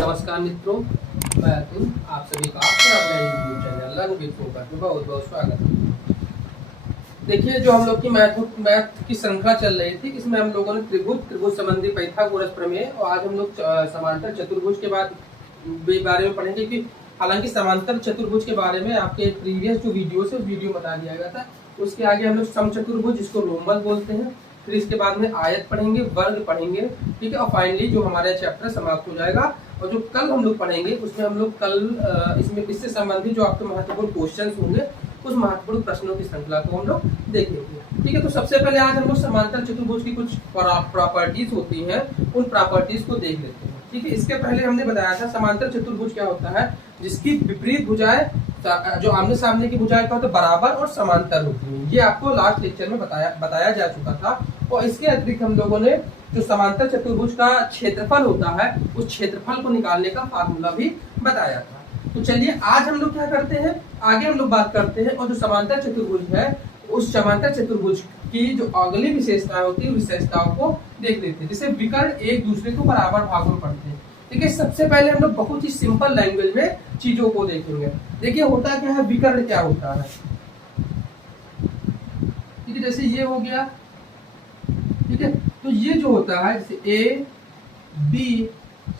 नमस्कार मित्रों, मैं अतुल आप सभी का आपके अपने YouTube channel learn with focus में बहुत बहुत स्वागत है। देखिए, जो हम लोग की मैथ की श्रृंखला चल रही थी, इसमें हम लोगों ने त्रिभुज संबंधी पाइथागोरस प्रमेय और आज हम लोग समांतर चतुर्भुज के बारे में पढ़ेंगे कि हालांकि समांतर चतुर्भुज के बारे में आपके प्रीवियस जो वीडियो से वीडियो बता दिया गया था। उसके आगे हम लोग समचतुर्भुज, जिसको रोमन बोलते हैं, फिर इसके बाद में आयत पढ़ेंगे, वर्ग पढ़ेंगे, ठीक है, और फाइनली जो हमारा चैप्टर समाप्त हो जाएगा। और जो कल हम लोग पढ़ेंगे उसमें हम लोग कल इसमें इससे संबंधित जो आपके महत्वपूर्ण क्वेश्चंस होंगे उस महत्वपूर्ण प्रश्नों की श्रृंखला को हम लोग देखेंगे। ठीक है, तो सबसे पहले आज हम लोग समांतर चतुर्भुज की कुछ प्रॉपर्टीज होती हैं, उन प्रॉपर्टीज को देख लेते हैं। ठीक है, इसके पहले हमने बताया था समांतर चतुर्भुज क्या होता है, जिसकी विपरीत भुजाएं, जो आमने सामने की भुजाएं का होता है, बराबर और समांतर होती है। ये आपको लास्ट लेक्चर में बताया जा चुका था। और इसके अतिरिक्त हम लोगों ने जो समांतर चतुर्भुज का क्षेत्रफल होता है, उस क्षेत्रफल को निकालने का फार्मूला भी बताया था। तो चलिए आज हम लोग क्या करते हैं, आगे हम लोग बात करते हैं और जो समांतर चतुर्भुज है, उस समांतर चतुर्भुज की जो अगली विशेषताएं होती है, विशेषताओं को देख लेते हैं। जैसे विकर्ण एक दूसरे को बराबर भागों में पढ़ते हैं। ठीक है, सबसे पहले हम लोग बहुत ही सिंपल लैंग्वेज में चीजों को देखेंगे। देखिए होता क्या है, विकर्ण क्या होता है। ठीक है, जैसे ये हो गया, ठीक है, तो ये जो होता है जैसे ए बी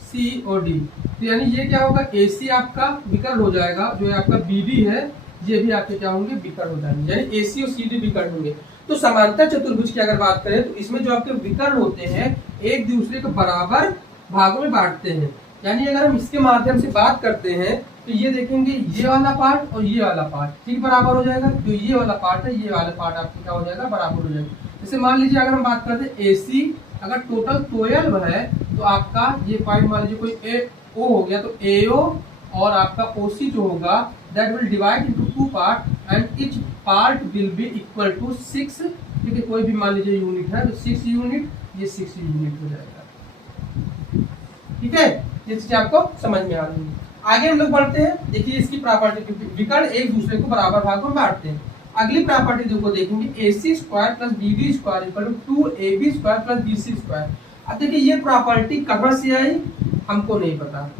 सी और डी, तो यानी ये क्या होगा, ए सी आपका विकर्ण हो जाएगा, जो आपका बी डी है ये भी आपके क्या होंगे, विकर्ण हो जाएंगे, यानी ए सी और सी डी विकर्ण होंगे। तो समांतर चतुर्भुज की अगर बात करें तो इसमें जो आपके विकर्ण होते हैं एक दूसरे को बराबर भागों में बांटते हैं। यानी अगर हम इसके माध्यम से बात करते हैं तो ये देखेंगे, ये वाला पार्ट और ये वाला पार्ट ठीक बराबर हो जाएगा। जो ये वाला पार्ट है, ये वाला पार्ट आपका क्या हो जाएगा, बराबर हो जाएगा। जैसे मान लीजिए अगर हम बात करते हैं AC अगर टोटल 12 है तो आपका ये पॉइंट मान लीजिए कोई AO हो गया, तो AO और आपका OC जो होगा that will divide into 2 part and each part will be equal to 6। ठीक है, कोई भी मान लीजिए यूनिट है तो 6 यूनिट, ये 6 यूनिट हो जाएगा। ठीक है, ये चीज आपको समझ में आ रही है। आगे हम लोग बढ़ते हैं। देखिए इसकी प्रॉपर्टी, विकर्ण एक दूसरे को बराबर भागों में बांटते हैं। अगली प्रॉपर्टी जो देखेंगे, AC square plus BD square equal to 2AB square plus BC square. अब देखिए ये प्रॉपर्टी कहां से आई, हमको नहीं पता,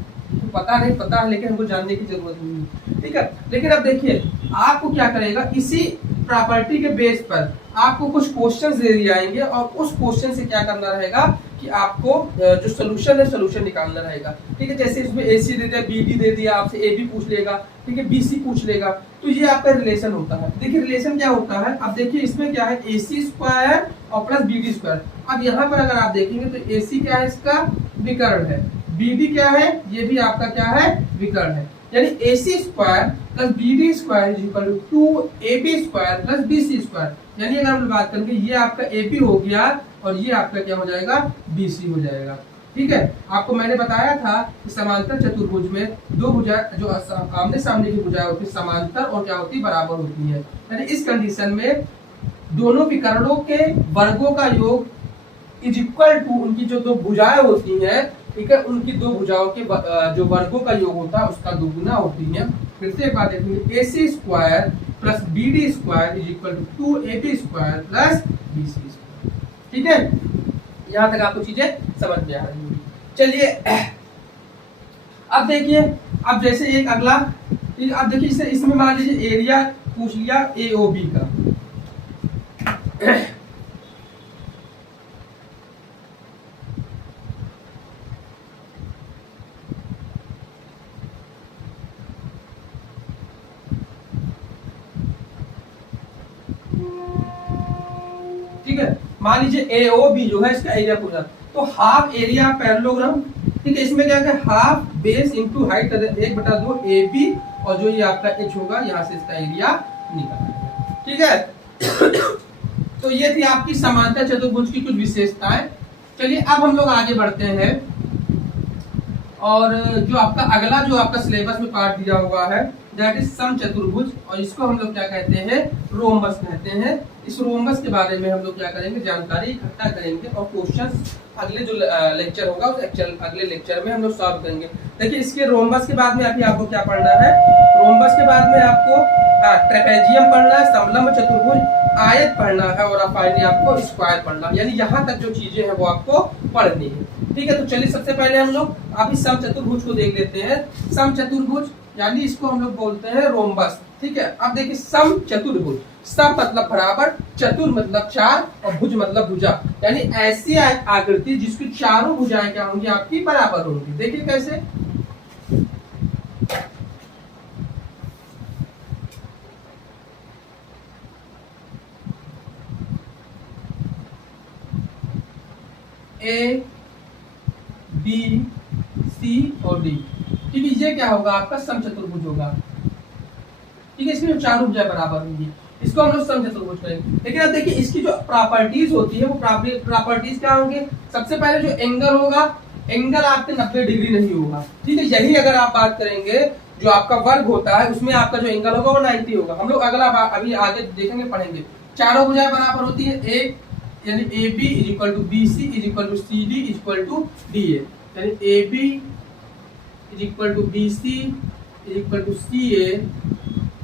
पता है, लेकिन हमको जानने की जरूरत नहीं है। ठीक है, लेकिन अब देखिए आपको क्या करेगा, इसी प्रॉपर्टी के बेस पर आपको कुछ क्वेश्चंस दे दिए जाएंगे और उस क्वेश्चन से क्या करना रहेगा कि आपको जो सोल्यूशन है, सोल्यूशन निकालना रहेगा। ठीक है, जैसे इसमें AC दे दिया, BD दे दिया, आपसे AB पूछ लेगा, ठीक है, BC पूछ लेगा, तो ये आपका रिलेशन होता है। देखिए रिलेशन क्या होता है, अब देखिए इसमें क्या है, AC स्क्वायर और प्लस BD स्क्वायर। अब यहाँ पर अगर आप देखेंगे तो AC क्या है, इसका विकर्ण है, BD क्या है, ये भी आपका क्या है, विकर्ण है। यानी AC square plus BD square is equal to 2AB square plus BC square. यानी अगर हम बात करेंगे, ये आपका AB हो गया और ये आपका क्या हो जाएगा, BC हो जाएगा। ठीक है, आपको मैंने बताया था कि समांतर चतुर्भुज में दो भुजा जो आमने सामने की भुजाएं होती है समांतर और क्या होती है, बराबर होती है। यानी इस कंडीशन में दोनों विकर्णों के वर्गों का योग इज इक्वल टू उनकी जो दो भुजाएं होती हैं, ठीक है, उनकी दो भुजाओं के जो वर्गों का योग होता है उसका दोगुना होती है। फिर से एक बात देखेंगे, AC square plus BD square is equal to 2AB square plus BC square. ठीक है, यहाँ तक आपको चीजें समझ में आ रही है। चलिए अब देखिए, अब जैसे एक अगला, अब देखिए इसमें मान लीजिए एरिया पूछ लिया AOB का। ठीक है, मान लीजिए AOB जो है इसका एरिया पूछा, तो हाफ एरिया पैरेललोग्राम। ठीक है, इसमें क्या है, half base into height 1/2 AB और जो ये आपका H होगा, यहाँ से इसका एरिया निकालना। ठीक है, तो ये थी आपकी समांतर चतुर्भुज की कुछ विशेषताएं। चलिए अब हम लोग आगे बढ़ते हैं और जो आपका अगला जो आपका सिलेबस में पार्ट दिया हुआ है दैट इज समचतुर्भुज, और इसको हम लोग क्या कहते हैं, रोम्बस कहते हैं। इस रोम्बस के बारे में हम लोग क्या करेंगे, जानकारी इकट्ठा करेंगे और क्वेश्चंस अगले जो लेक्चर होगा उस अगले लेक्चर में हम लोग सॉल्व करेंगे। देखिए इसके रोम्बस के बाद में अभी आपको क्या पढ़ना है, रोम्बस के बाद में आपको ट्रेपेजियम पढ़ना है, समलंब चतुर्भुज, आयत पढ़ना है और फाइनली आपको स्क्वायर पढ़ना है। यानी यहाँ तक जो चीजें हैं वो आपको पढ़नी है। ठीक है, तो चलिए सबसे पहले हम लोग आप इस समचतुर्भुज को देख लेते हैं। समचतुर्भुज यानी इसको हम लोग बोलते हैं रोम्बस, ठीक है। अब देखिए समचतुर्भुज, सम मतलब बराबर, चतुर मतलब चार और भुज मतलब भुजा, यानी ऐसी आकृति जिसकी चारों भुजाएं क्या होंगी, आपकी बराबर होंगी। देखिए कैसे, ए बी सी और डी, ठीक है। ये क्या होगा, आपका समचतुर्भुज होगा, ठीक है। इसमें चारों भुजाएं बराबर होंगी, इसको हम लोग समचतुर्भुज करेंगे। लेकिन अब देखिए इसकी जो प्रॉपर्टीज होती है वो प्रॉपर्टीज क्या होंगे। सबसे पहले जो एंगल होगा, एंगल आपके 90 डिग्री नहीं होगा, ठीक है। यही अगर आप बात करेंगे जो आपका वर्ग होता है उसमें आपका जो एंगल होगा वो 90 होगा। हम लोग अगला अभी आगे देखेंगे, पढ़ेंगे। चारों भुजाएं बराबर होती है, एक यानी A B is equal to B C is equal to C D is equal to D A, यानी A B is equal to B C is equal to C A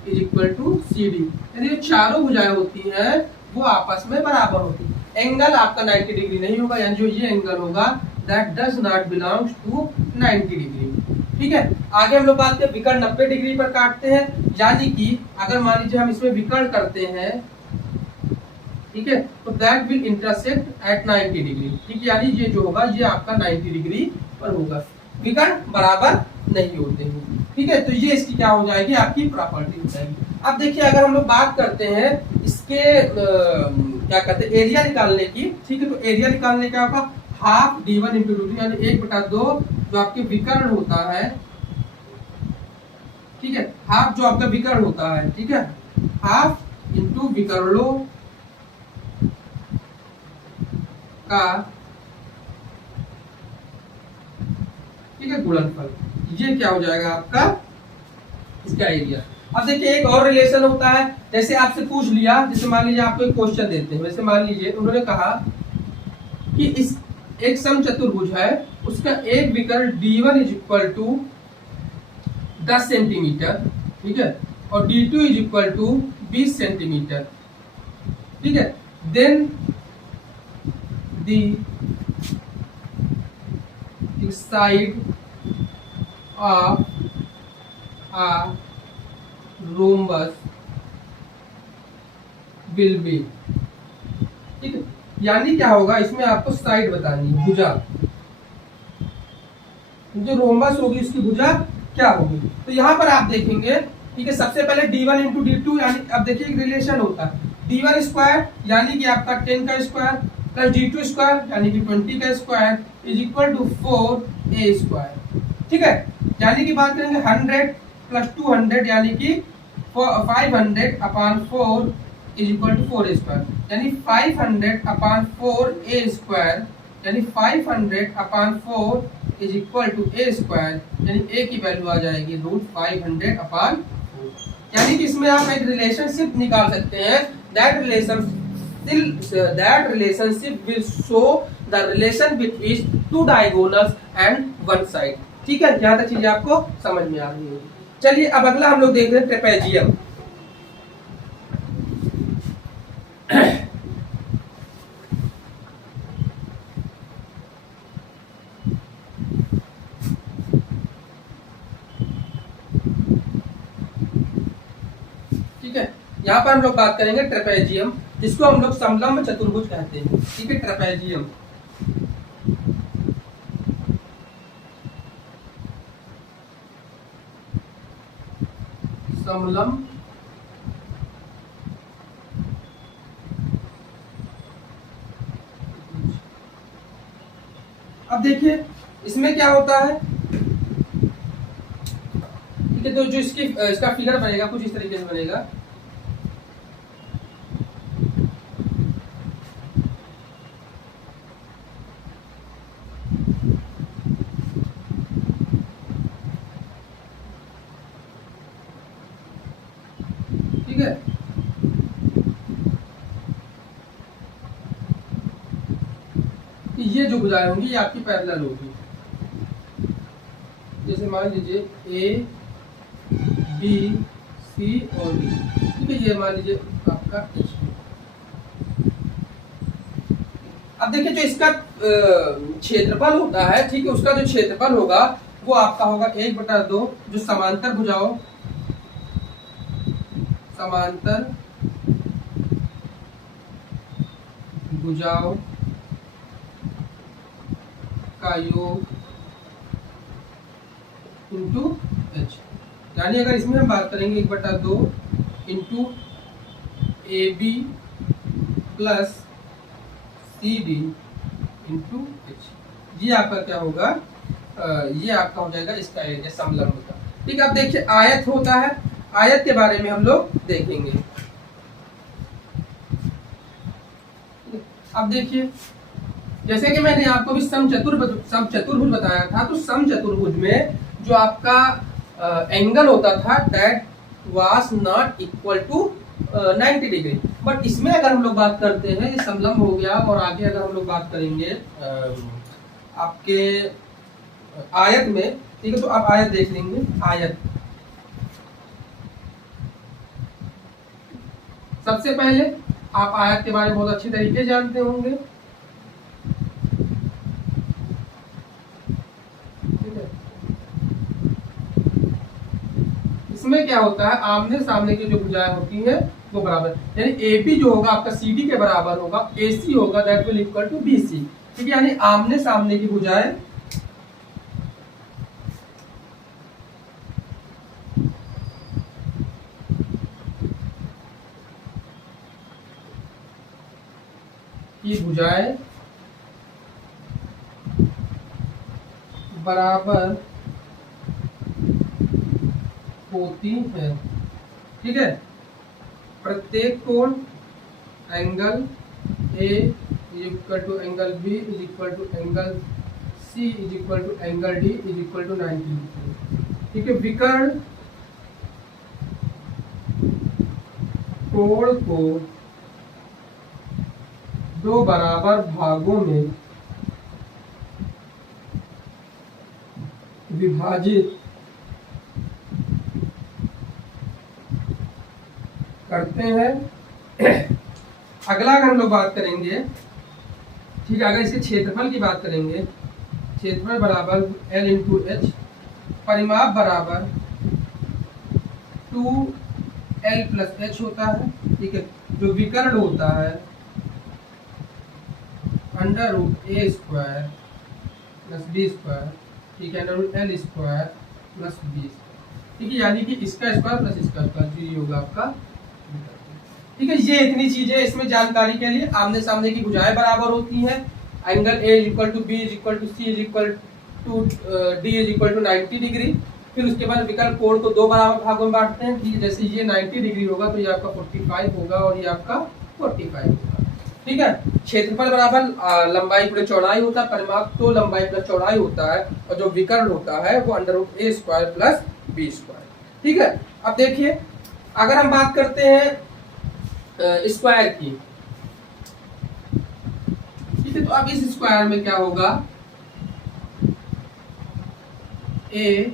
is equal to C D, यानी जो चारों भुजाएं होती हैं वो आपस में बराबर होती है। एंगल आपका 90 डिग्री नहीं होगा, यानी जो ये एंगल होगा that does not belongs to 90 degree, ठीक है। आगे हम लोग बात करें विकर्ण 90 डिग्री पर काटते हैं, यानी कि अगर मान लीजिए हम इसमें विकर्ण करते हैं, ठीक है, तो that will intersect at 90 degree, ठीक है। यानी ये जो होगा ये आपका 90 डिग्री पर होगा, विकर्ण बराबर नहीं होते हैं, ठीक है। तो ये इसकी क्या हो जाएगी, आपकी प्रॉपर्टी हो जाएगी। अब देखिए अगर हम लोग बात करते हैं इसके क्या कहते हैं एरिया निकालने की, ठीक है। तो एरिया निकालने का होगा हाफ d1 इंटू d2, यानी 1/2 जो आपके विकर्ण होता है, ठीक है। हाफ जो आपका विकर्ण होता है, ठीक है, हाफ इंटू विकर्णों का, ठीक है, गुणनफल, ये क्या हो जाएगा आपका इसका एरिया। अब देखिए एक और रिलेशन होता है, जैसे आपसे पूछ लिया, जैसे मान लीजिए आपको एक क्वेश्चन देते हैं, वैसे मान लीजिए उन्होंने कहा कि इस एक समचतुर्भुज है, उसका एक विकर्ण d1 is equal to 10 centimetre, ठीक है, और d2 is equal to 20 centimetre, ठीक है। Then the side of a rhombus will be, ठीक है। यानी क्या होगा, इसमें आपको साइड बतानी है, भुजा, जो रोम्बस होगी उसकी भुजा क्या होगी। तो यहाँ पर आप देखेंगे, ठीक है, सबसे पहले d1 इंटू d2, यानी अब देखिए एक रिलेशन होता है, d1 स्क्वायर यानी कि आपका 10 का स्क्वायर प्लस d2 स्क्वायर यानी कि 20 का square is equal to 4a square, ठीक है। यानी कि बात करेंगे 100 प्लस 200 यानी कि 500 upon 4 is equal to 4a square, यानी 500 अपॉन 4a स्क्वायर, यानी 500 upon 4 is equal to a square, यानी a की वैल्यू आ जाएगी √500 अपॉन 4। यानी कि इसमें आप एक रिलेशनशिप निकाल सकते हैं, that relationship will show the relation between two diagonals and one side, ठीक है। यहाँ तक चीजें आपको समझ में आ रही होगी। चलिए अब अगला हम लोग देख रहे हैं ट्रेपेजियम। ठीक है, यहाँ पर हम लोग बात करेंगे ट्रेपेजियम, जिसको हम लोग समलंब चतुर्भुज कहते हैं, ठीक है। ट्रेपेजियम, समलंब अब देखिए इसमें क्या होता है, ठीक है। तो जो इसका फिगर बनेगा कुछ इस तरीके से बनेगा, ठीक है। ये जो भुजाएं होंगी ये आपकी पैरेलल होगी, जैसे मान लीजिए ए बी सी और डी, ठीक है। ये मान लीजिए आपका एच। अब देखिए जो इसका क्षेत्रफल होता है, ठीक है, उसका जो क्षेत्रफल होगा वो आपका होगा 1/2 जो समांतर भुजाओं का योग इंटू एच। यानी अगर इसमें हम बात करेंगे 1/2 into AB plus CD into H, ये आपका क्या होगा, ये आपका हो जाएगा इसका एरिया समलंब का। ठीक है, अब देखिए आयत होता है, आयत के बारे में हम लोग देखेंगे। अब देखिए जैसे कि मैंने आपको भी समचतुर्भुज बताया था, तो समचतुर्भुज में जो आपका एंगल होता था that was not equal to 90 degree, but इसमें अगर हम लोग बात करते हैं ये समलंब हो गया, और आगे अगर हम लोग बात करेंगे आपके आयत में, ठीक है, तो आप आयत देख लेंगे। आयत सबसे पहले आप आयत के बारे में बहुत अच्छी तरीके जानते होंगे, ठीक है। इसमें क्या होता है, आमने सामने की जो भुजाएं होती हैं वो बराबर, यानी AB जो होगा आपका CD के बराबर होगा, AC होगा that will equal to BC, ठीक है। यानी आमने सामने की भुजाएं बराबर होती है, ठीक है। प्रत्येक कोण angle A is equal to angle B is equal to angle C is equal to angle D is equal to 90 degree, ठीक है। विकर्ण कोण को दो बराबर भागों में विभाजित करते हैं। अगला अगर हम लोग बात करेंगे, ठीक है, अगर इसके क्षेत्रफल की बात करेंगे, क्षेत्रफल बराबर L इंटू एच, परिमाप बराबर 2L प्लस एच होता है, ठीक है। जो विकर्ण होता है √A square plus B square, ठीक है, √L स्क्वायर प्लस B, ठीक है। यानी कि इसका स्क्वायर प्लस इसका स्क्वायर, तो ये होगा आपका, ठीक है। ये इतनी चीजें इसमें जानकारी के लिए। आमने सामने की भुजाएं बराबर होती हैं, angle A is equal to B is equal to C is equal to D is equal to 90 degree. फिर उसके बाद विकर्ण कोण को दो बराबर भागों में बांटते हैं, ठीक है। जैसे ये 90 डिग्री होगा तो ये आपका 45 होगा और ये आपका 45 होगा, ठीक है। क्षेत्रफल बराबर लंबाई प्लस चौड़ाई होता है, परिमाप तो लंबाई प्लस चौड़ाई होता है, और जो विकर्ण होता है वो √A square plus B square, ठीक है। अब देखिए अगर हम बात करते हैं स्क्वायर की, ठीक है, तो अब इस स्क्वायर में क्या होगा, A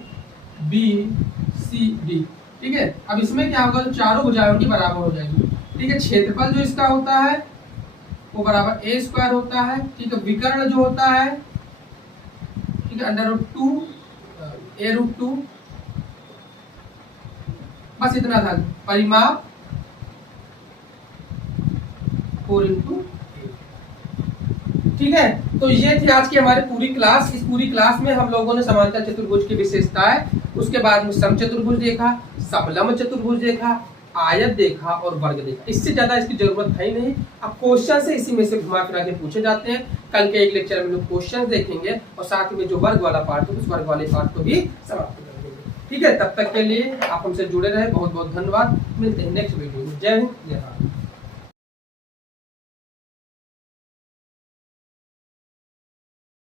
B C D, ठीक है। अब इसमें क्या होगा, तो चारों भुजाओं की बराबर हो जाएगी, ठीक है। क्षेत्रफल जो इसका होता है वो बराबर A स्क्वायर होता है, ठीक है। विकर्ण जो होता है, ठीक है, √2 A√2, बस इतना था। परिमाप 4 इंटू, ठीक है। तो ये थी आज की हमारी पूरी क्लास। इस पूरी क्लास में हम लोगों ने समांतर चतुर्भुज की विशेषताएं, उसके बाद में समचतुर्भुज देखा, समलंब चतुर्भुज देखा, आयत देखा और वर्ग देखा। इससे ज्यादा इसकी जरूरत है ही नहीं। अब क्वेश्चन से इसी में से घुमा फिरा के पूछे जाते हैं। कल के एक लेक्चर में लोग क्वेश्चन देखेंगे और साथ में जो वर्ग वाला पार्ट है उस वर्ग वाले पार्ट को भी समाप्त कर देंगे, ठीक है। तब तक के लिए आप हमसे जुड़े रहे, बहुत बहुत धन्यवाद। मिलते हैं नेक्स्ट वीडियो में। जय हिंद, जय भारत।